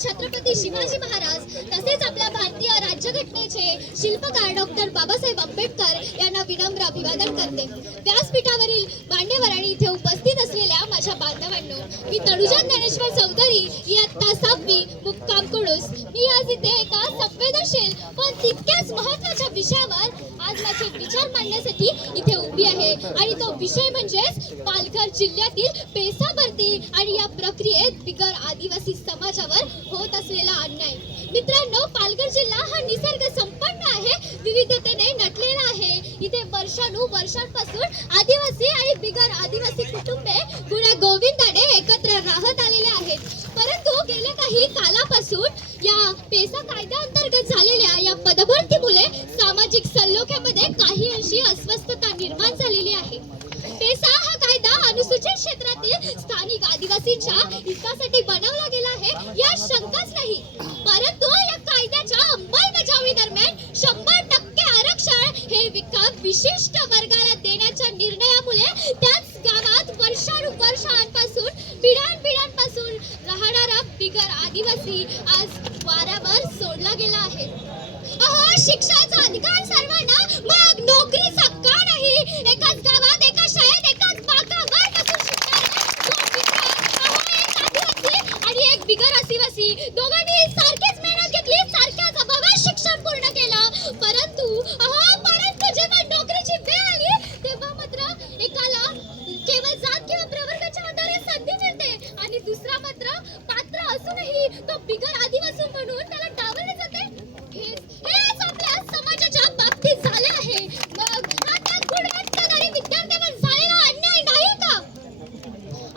छत्रपती शिवाजी महाराज तसेच आपल्या भारतीय राज्यघटनेचे शिल्पकार डॉक्टर बाबासाहेब आंबेडकर यांना विनम्र अभिवादन करते। व्यासपीठावरील मान्यवर आणि इथे उपस्थित असलेल्या माझ्या बांधवांनो, मी तनुजा ज्ञानेश्वर चौधरी, इयत्ता 6वी, मुक्काम कुडूस। मी आज इथे एका संवेदनशील पण तितक्याच महत्त्वाच्या विषयावर आज माझे विचार मांडण्यासाठी इथे उभी आहे आणि तो विषय म्हणजेच पालघर जिल्ह्यातील पेसा भरती आणि या प्रक्रियेत बिगर आदिवासी समाजावर होत असलेला अन्याय। मित्रांनो, पालघर जिल्हा हा निसर्ग संपन्न आहे, विविधतेने नटलेला आहे। इथे वर्षानुवर्षांपासून आदिवासी आणि बिगर आदिवासी कुटुंबे गुण्यागोविंदाने एकत्र राहत आलेले आहेत। परंतु गेल्या काही कालापासून या पेसा कायद्याअंतर्गत झालेल्या या पदभरतीमुळे सामाजिक सलोख्यामध्ये काही अंशी अस्वस्थता निर्माण झालेली आहे। पेसा हा कायदा अनुसूचित क्षेत्रातील स्थानिक आदिवासींच्या हितासाठी बनवला गेला आहे या शंकाच नाही, परंतु या कायद्याच्या अंमलबजावणी दरम्यान 100% आरक्षण हे विशिष्ट वर्गाला देण्याच्या निर्णयामुळे त्याच गावात वर्षानुवर्षांपासून पिढ्यानपिढ्यांपासून राहणारा बिगर आदिवासी आज वाऱ्यावर सोडला गेला आहे। अहो, शिक्षणाचा अधिकार सर्वांना, मग नोकरीचा का नाही? एकाच गावात, एका शाळेत, एकाच बाकावर बसून शिकणारे आणि एक बिगर आदिवासी दोघांनी सारखीच मेहनत घेतली, सारख्याच अभावात शिक्षण पूर्ण केलं, परंतु जेव्हा नोकरीची वेळ आली तेव्हा मात्र एकाला केवळ जात किंवा प्रवर्गाच्या आधारे संधी मिळते आणि दुसरा मात्र पात्र असूनही तो बिगर आदिवासी म्हणून त्याला डावलले जाते। हेच आपल्या समाजाच्या बाबतीत झाले आहे। मग हा त्या गुणवंतदारी विद्यार्थ्यांवर झालेला अन्याय नाही का?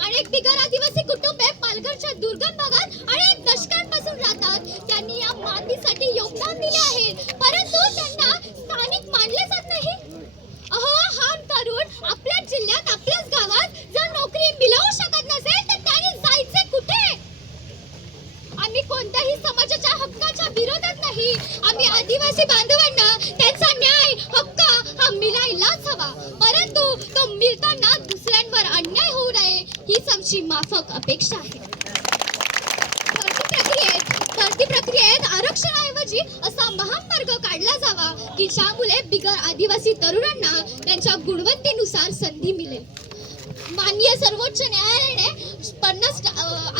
अनेक बिगर आदिवासी कुटुंबे पालघरच्या दुर्गम भागात अनेक दशकांपासून राहतात। त्यांनी या मातीसाठी योगदान दिले आहे, परंतु त्यांना स्थानिक मानले जात नाही। अहो, हा तरुण आपल्या जिल्ह्यात, आपल्याच गावात जर नोकरी मिळवू शकत नसेल तर त्याने जायचे कुठे? आम्ही कोणत्याही समाजाच्या हक्काच्या विरोधात नाही। आम्ही आदिवासी बांधवांना त्यांचा न्याय, हक्क हा मिळायलाच हवा, परंतु तो मिळताना दुसऱ्यांवर अन्याय होऊ नये हीच आमची माफक अपेक्षा आहे। भरती प्रक्रियेत आरक्षणाऐवजी असा महामार्ग काढला जावा की ज्यामुळे बिगर आदिवासी तरुणांना त्यांच्या गुणवत्तेनुसार संधी मिळेल। माननीय सर्वोच्च न्यायालयाने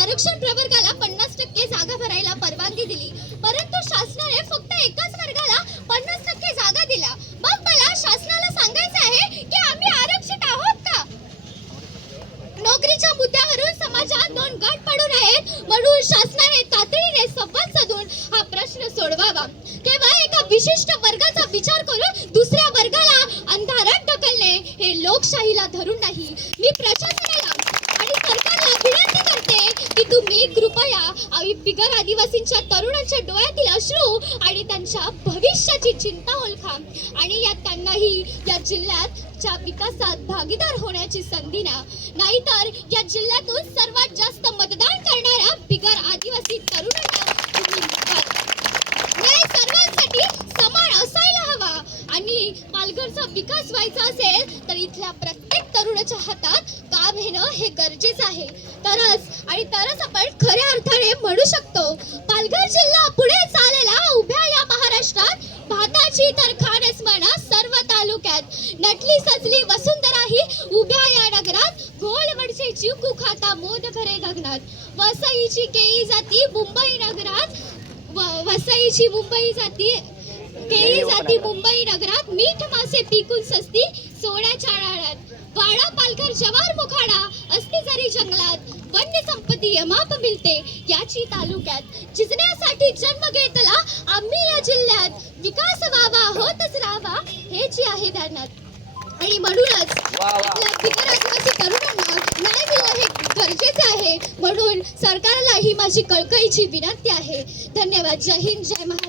आरक्षण प्रवर्गाला 50% जागा भरायला परवानगी दिली, परंतु शासनाने फक्त एकाच वर्गाला 50% जागा दिल्या। मग मला शासनाला सांगायचे आहे की आम्ही आरक्षित आहोत का? नोकरीच्या मुद्द्यावरून समाजात 2 गट पडून आहेत, म्हणून शासनाने तातडीने संवाद साधून हा प्रश्न सोडवावा। केवळ एका विशिष्ट वर्गाचा विचार करून दुसऱ्या वर्गाला अंधारात ढकलणे हे लोकशाहीला धरून नाही। मी प्रशासनाला आणि सरकारला विनंती करते की तुम्ही कृपया बिगर आदिवासींच्या तरुणांच्या डोळ्यातील अश्रू आणि त्यांच्या भविष्याची चिंता ओळखा आणि त्यांनाही या जिल्ह्याच्या विकासात भागीदार होण्याची संधी द्या, नाहीतर या जिल्ह्यातून सर्वात जास्त मतदान करणाऱ्या बिगर आदिवासी तरुणांना तुम्ही न्याय सर्वांसाठी समान असायला हवा आणि पालघरचा विकास व्हायचा असेल तर इथल्या प्रत्येक तरुणाच्या हातात काम घेणं हे गरजेचं आहे। तरच आपण खऱ्या अर्थाने म्हणू शकतो पालघर जिल्हा पुढे चालेला उभ्या या महाराष्ट्रात, भाताची तर खाणच म्हणा सर्व तालुक्यात, नटली सजली वसुंधरा ही उभ्या या नगरात, घोलवडचे चिकू खाता मोद भरे गगनात, वसईची केळी जाती मुंबई नगरात, वसईची मुंबई जाती केळी जाती मुंबई नगरात, मीठ मासे पिकून सस्ती सोन्याच्या नाळ्यात, वाडा पालघर जवार मुखाडा असते जरी जंगलात, वन्य संपत्ती यमाप मिळते याची तालुक्यात, झिजण्यासाठी जन्म घेतला आम्ही या जिल्ह्यात, विकास व्हावा होतच राहावा हे जी आहे ध्यानात। आणि म्हणूनच आपल्या बिगर आदिवासी तरुणांना न्याय मिळणं हे गरजेचे आहे, म्हणून सरकारला ही माझी कळकळीची विनंती आहे। धन्यवाद। जय हिंद, जय महाराष्ट्र।